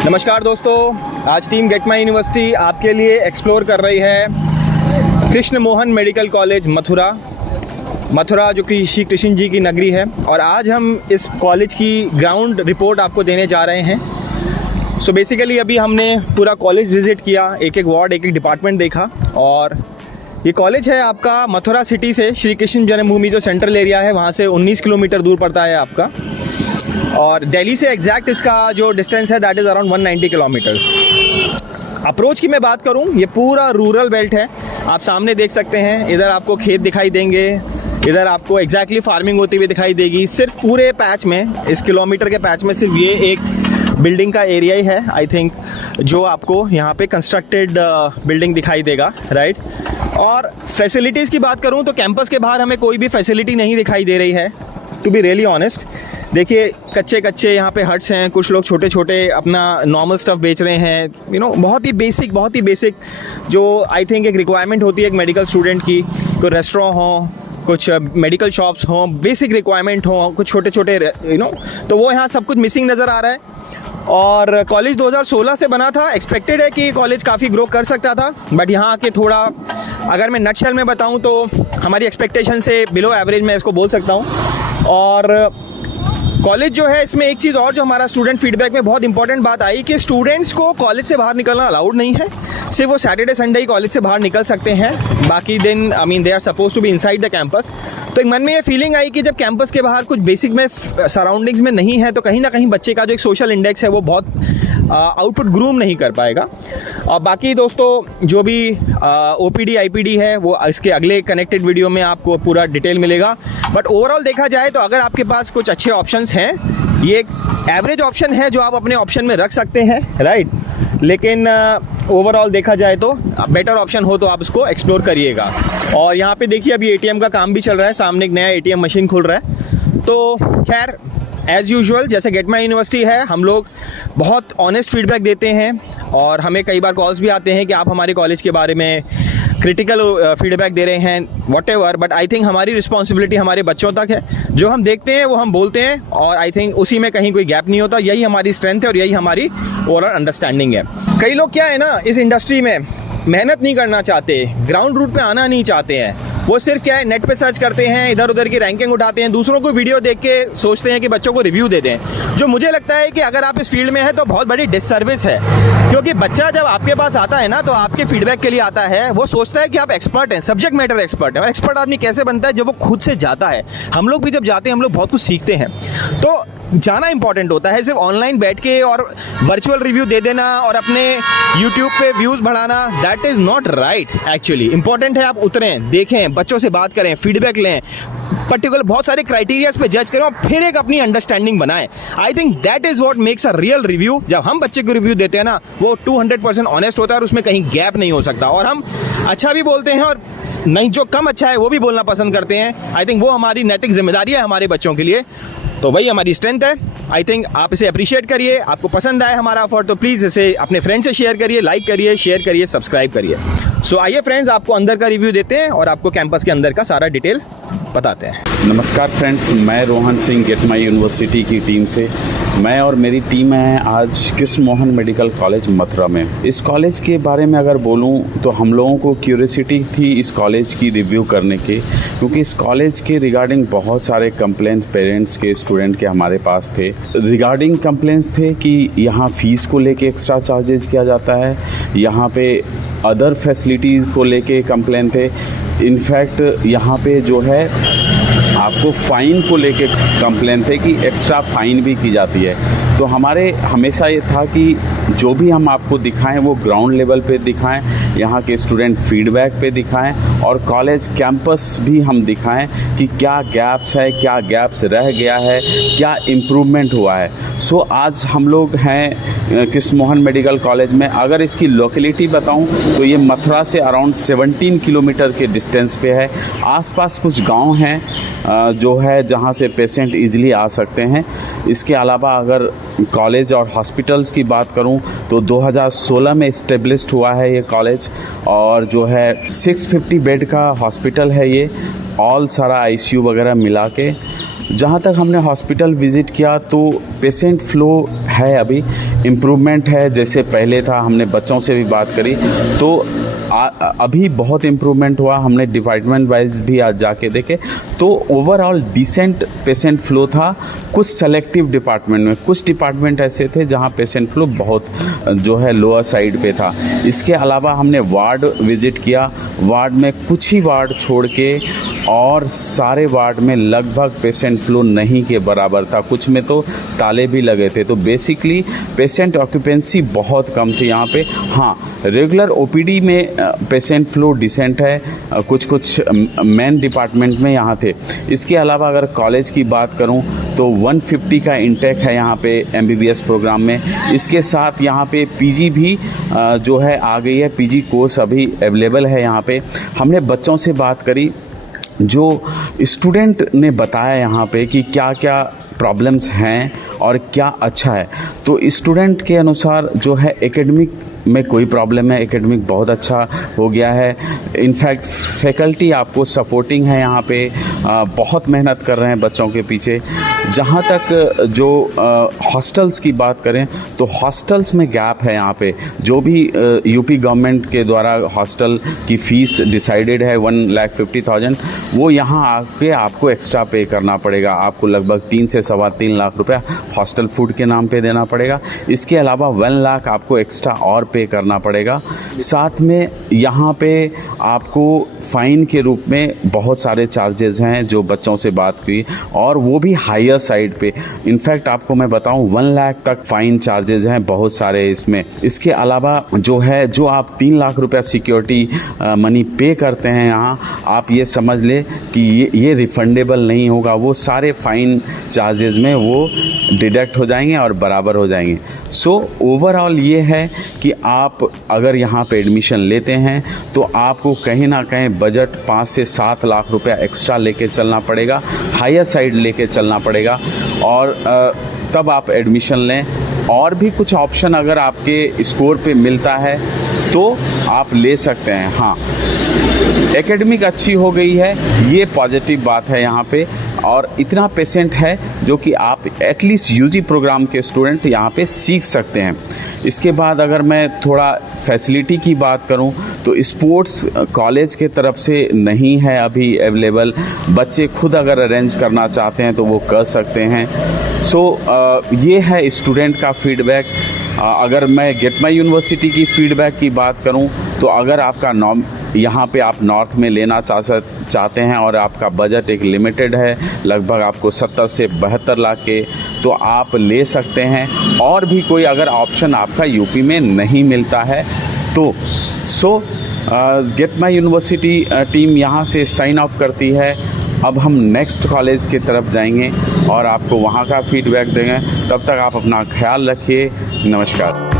नमस्कार दोस्तों, आज टीम गेट माई यूनिवर्सिटी आपके लिए एक्सप्लोर कर रही है कृष्ण मोहन मेडिकल कॉलेज मथुरा जो कि श्री कृष्ण जी की नगरी है। और आज हम इस कॉलेज की ग्राउंड रिपोर्ट आपको देने जा रहे हैं। सो बेसिकली अभी हमने पूरा कॉलेज विज़िट किया, एक एक वार्ड एक एक डिपार्टमेंट देखा। और ये कॉलेज है आपका मथुरा सिटी से, श्री कृष्ण जन्मभूमि जो सेंट्रल एरिया है वहाँ से 19 किलोमीटर दूर पड़ता है आपका। और दिल्ली से एग्जैक्ट इसका जो डिस्टेंस है that is around 190 kilometres. Approach की मैं बात करूं, ये पूरा रूरल बेल्ट है। आप सामने देख सकते हैं, इधर आपको खेत दिखाई देंगे, इधर आपको एग्जैक्टली फार्मिंग होती हुई दिखाई देगी। सिर्फ पूरे पैच में, इस किलोमीटर के पैच में सिर्फ ये एक बिल्डिंग का एरिया ही है आई थिंक, जो आपको यहाँ पे कंस्ट्रक्टेड बिल्डिंग दिखाई देगा, राइट। और फैसिलिटीज़ की बात करूँ तो कैंपस के बाहर हमें कोई भी फैसिलिटी नहीं दिखाई दे रही है, टू बी रियली ऑनेस्ट। देखिए कच्चे यहाँ पे हट्स हैं, कुछ लोग छोटे छोटे अपना नॉर्मल स्टफ़ बेच रहे हैं, बहुत ही बेसिक जो आई थिंक एक रिक्वायरमेंट होती है एक मेडिकल स्टूडेंट की। कोई रेस्टोरेंट हो, कुछ मेडिकल शॉप्स हों, बेसिक रिक्वायरमेंट हों, कुछ छोटे छोटे तो वो यहाँ सब कुछ मिसिंग नज़र आ रहा है। और कॉलेज 2016 से बना था, एक्सपेक्टेड है कि कॉलेज काफ़ी ग्रो कर सकता था, बट यहाँ आके थोड़ा, अगर मैं नटशेल में बताऊँ तो हमारी एक्सपेक्टेशन से बिलो एवरेज मैं इसको बोल सकता हूँ। और कॉलेज जो है, इसमें एक चीज़ और जो हमारा स्टूडेंट फीडबैक में बहुत इंपॉर्टेंट बात आई कि स्टूडेंट्स को कॉलेज से बाहर निकलना अलाउड नहीं है। सिर्फ वो सैटरडे संडे ही कॉलेज से बाहर निकल सकते हैं, बाकी दिन they are supposed to be inside the campus. तो एक मन में ये फीलिंग आई कि जब कैंपस के बाहर कुछ बेसिक में सराउंडिंग्स में नहीं है तो कहीं ना कहीं बच्चे का जो एक सोशल इंडेक्स है वो बहुत आउटपुट ग्रूम नहीं कर पाएगा। और बाकी दोस्तों जो भी OPD IPD है वो इसके अगले कनेक्टेड वीडियो में आपको पूरा डिटेल मिलेगा। बट ओवरऑल देखा जाए तो अगर आपके पास कुछ अच्छे ऑप्शंस हैं, ये एक एवरेज ऑप्शन है जो आप अपने ऑप्शन में रख सकते हैं, राइट। लेकिन ओवरऑल देखा जाए तो बेटर ऑप्शन हो तो आप इसको एक्सप्लोर करिएगा। और यहाँ पे देखिए अभी ATM का काम भी चल रहा है, सामने एक नया ATM मशीन खुल रहा है। तो खैर एज़ यूजुअल जैसे गेट माई यूनिवर्सिटी है, हम लोग बहुत ऑनेस्ट फीडबैक देते हैं और हमें कई बार कॉल्स भी आते हैं कि आप हमारे कॉलेज के बारे में क्रिटिकल फीडबैक दे रहे हैं, व्हाटएवर। बट आई थिंक हमारी रिस्पॉन्सिबिलिटी हमारे बच्चों तक है, जो हम देखते हैं वो हम बोलते हैं, और आई थिंक उसी में कहीं कोई गैप नहीं होता। यही हमारी स्ट्रेंथ है और यही हमारी ओवरऑल अंडरस्टैंडिंग है। कई लोग क्या है ना, इस इंडस्ट्री में मेहनत नहीं करना चाहते, ग्राउंड रूट पे आना नहीं चाहते हैं। वो सिर्फ क्या है, नेट पे सर्च करते हैं, इधर उधर की रैंकिंग उठाते हैं, दूसरों को वीडियो देख के सोचते हैं कि बच्चों को रिव्यू दे दें। जो मुझे लगता है कि अगर आप इस फील्ड में हैं तो बहुत बड़ी डिससर्विस है, क्योंकि बच्चा जब आपके पास आता है ना तो आपके फीडबैक के लिए आता है, वो सोचता है कि आप एक्सपर्ट हैं, सब्जेक्ट मैटर एक्सपर्ट है। और एक्सपर्ट आदमी कैसे बनता है, जब वो खुद से जाता है। हम लोग भी जब जाते हैं हम लोग बहुत कुछ सीखते हैं। तो जाना इंपॉर्टेंट होता है, सिर्फ ऑनलाइन बैठ के और वर्चुअल रिव्यू दे देना और अपने यूट्यूब पे व्यूज़ बढ़ाना, that is not right. Actually important है आप उतरें, देखें, बच्चों से बात करें, फीडबैक लें, पर्टिकुलर बहुत सारे क्राइटेरियाज पे जज करें और फिर एक अपनी अंडरस्टैंडिंग बनाएं। I think that is what makes a real review. जब हम बच्चे को रिव्यू देते हैं ना, वो 200% ऑनेस्ट होता है और उसमें कहीं गैप नहीं हो सकता। और हम अच्छा भी बोलते हैं और नहीं, जो कम अच्छा है वो भी बोलना पसंद करते हैं। आई थिंक वो हमारी नैतिक जिम्मेदारी है हमारे बच्चों के लिए। तो वही हमारी स्ट्रेंथ है। आई थिंक आप इसे अप्रिशिएट करिए, आपको पसंद आए हमारा ऑफर तो प्लीज़ इसे अपने फ्रेंड से शेयर करिए, लाइक करिए, शेयर करिए, सब्सक्राइब करिए। सो आइए फ्रेंड्स, आपको अंदर का रिव्यू देते हैं और आपको कैंपस के अंदर का सारा डिटेल बताते हैं। नमस्कार फ्रेंड्स, मैं Rohan Singh get my university की टीम से। मैं और मेरी टीम है आज कृष्ण मोहन मेडिकल कॉलेज मथुरा में। इस कॉलेज के बारे में अगर बोलूं तो हम लोगों को क्यूरियोसिटी थी इस कॉलेज की रिव्यू करने के, क्योंकि इस कॉलेज के रिगार्डिंग बहुत सारे कंप्लेंट्स पेरेंट्स के, स्टूडेंट के हमारे पास थे। रिगार्डिंग कंप्लेंट्स थे कि यहाँ फ़ीस को लेके एक्स्ट्रा चार्जेस किया जाता है, यहाँ पे अदर फैसिलिटीज़ को लेके कंप्लेंट थे। इनफैक्ट यहाँ पे जो है आपको फ़ाइन को लेके कंप्लेंट थे कि एक्स्ट्रा फ़ाइन भी की जाती है। तो हमारे हमेशा ये था कि जो भी हम आपको दिखाएं वो ग्राउंड लेवल पे दिखाएं, यहाँ के स्टूडेंट फीडबैक पे दिखाएं और कॉलेज कैंपस भी हम दिखाएं कि क्या गैप्स है, क्या गैप्स रह गया है, क्या इम्प्रूवमेंट हुआ है। सो आज हम लोग हैं कृष्ण मोहन मेडिकल कॉलेज में। अगर इसकी लोकेलिटी बताऊं तो ये मथुरा से अराउंड 17 किलोमीटर के डिस्टेंस पे है। आसपास कुछ गांव हैं जो है जहां से पेशेंट इजीली आ सकते हैं। इसके अलावा अगर कॉलेज और हॉस्पिटल्स की बात करूं तो 2016 में इस्टेब्लिश्ड हुआ है ये कॉलेज, और जो है 650 बेड का हॉस्पिटल है ये, ऑल सारा ICU वगैरह मिला के। जहाँ तक हमने हॉस्पिटल विज़िट किया तो पेशेंट फ़्लो है, अभी इम्प्रूवमेंट है। जैसे पहले था, हमने बच्चों से भी बात करी तो अभी बहुत इम्प्रूवमेंट हुआ। हमने डिपार्टमेंट वाइज भी आज जाके देखे तो ओवरऑल डिसेंट पेशेंट फ़्लो था। कुछ सेलेक्टिव डिपार्टमेंट में, कुछ डिपार्टमेंट ऐसे थे जहाँ पेशेंट फ़्लो बहुत जो है लोअर साइड पे था। इसके अलावा हमने वार्ड विज़िट किया। वार्ड में कुछ ही वार्ड छोड़ के और सारे वार्ड में लगभग पेशेंट फ़्लो नहीं के बराबर था। कुछ में तो ताले भी लगे थे। तो बेसिकली पेशेंट ऑक्यूपेंसी बहुत कम थी यहाँ पे। हाँ, रेगुलर ओपीडी में पेशेंट फ़्लो डिसेंट है। कुछ मेन डिपार्टमेंट में यहाँ थे। इसके अलावा अगर कॉलेज की बात करूँ तो 150 का इंटेक है यहाँ पे एमबीबीएस प्रोग्राम में। इसके साथ यहाँ पे पीजी भी जो है आ गई है। पीजी कोर्स अभी अवेलेबल है यहाँ पे। हमने बच्चों से बात करी, जो स्टूडेंट ने बताया यहाँ पे कि क्या क्या प्रॉब्लम्स हैं और क्या अच्छा है। तो स्टूडेंट के अनुसार जो है एकेडमिक में कोई प्रॉब्लम है, एकेडमिक बहुत अच्छा हो गया है। इनफैक्ट फैकल्टी आपको सपोर्टिंग है यहाँ पे, बहुत मेहनत कर रहे हैं बच्चों के पीछे। जहाँ तक जो हॉस्टल्स की बात करें तो हॉस्टल्स में गैप है यहाँ पे। जो भी यूपी गवर्नमेंट के द्वारा हॉस्टल की फ़ीस डिसाइडेड है 1,50,000, वो यहाँ आके आपको एक्स्ट्रा पे करना पड़ेगा। आपको लगभग 3 से सवा 3 लाख रुपया हॉस्टल फूड के नाम पे देना पड़ेगा। इसके अलावा 1 लाख आपको एक्स्ट्रा और पे करना पड़ेगा। साथ में यहाँ पे आपको फ़ाइन के रूप में बहुत सारे चार्जेस हैं जो बच्चों से बात की, और वो भी हायर साइड पे। इनफैक्ट आपको मैं बताऊं 1 लाख तक फ़ाइन चार्जेस हैं बहुत सारे इसमें। इसके अलावा जो है, जो आप 3 लाख रुपया सिक्योरिटी मनी पे करते हैं यहाँ, आप ये समझ ले कि ये रिफंडेबल नहीं होगा। वो सारे फ़ाइन चार्जेस में वो डिडक्ट हो जाएंगे और बराबर हो जाएंगे। सो ओवरऑल ये है कि आप अगर यहाँ पे एडमिशन लेते हैं तो आपको कहीं ना कहीं बजट 5 से 7 लाख रुपया एक्स्ट्रा लेके चलना पड़ेगा, हायर साइड लेके चलना पड़ेगा, और तब आप एडमिशन लें। और भी कुछ ऑप्शन अगर आपके स्कोर पे मिलता है तो आप ले सकते हैं। हाँ, एकेडमिक अच्छी हो गई है, ये पॉजिटिव बात है यहाँ पे। और इतना पेशेंट है जो कि आप एटलीस्ट यूजी प्रोग्राम के स्टूडेंट यहाँ पे सीख सकते हैं। इसके बाद अगर मैं थोड़ा फैसिलिटी की बात करूँ तो स्पोर्ट्स कॉलेज के तरफ से नहीं है अभी अवेलेबल। बच्चे खुद अगर अरेंज करना चाहते हैं तो वो कर सकते हैं। सो ये है स्टूडेंट का फीडबैक। अगर मैं गेट माई यूनिवर्सिटी की फ़ीडबैक की बात करूं तो अगर आपका यहाँ पे आप नॉर्थ में लेना चाहते हैं और आपका बजट एक लिमिटेड है, लगभग आपको 70 से 72 लाख के, तो आप ले सकते हैं। और भी कोई अगर ऑप्शन आपका यूपी में नहीं मिलता है तो गेट माई यूनिवर्सिटी टीम यहाँ से साइन ऑफ करती है। अब हम नेक्स्ट कॉलेज की तरफ जाएंगे और आपको वहाँ का फीडबैक देंगे। तब तक आप अपना ख्याल रखिए। नमस्कार।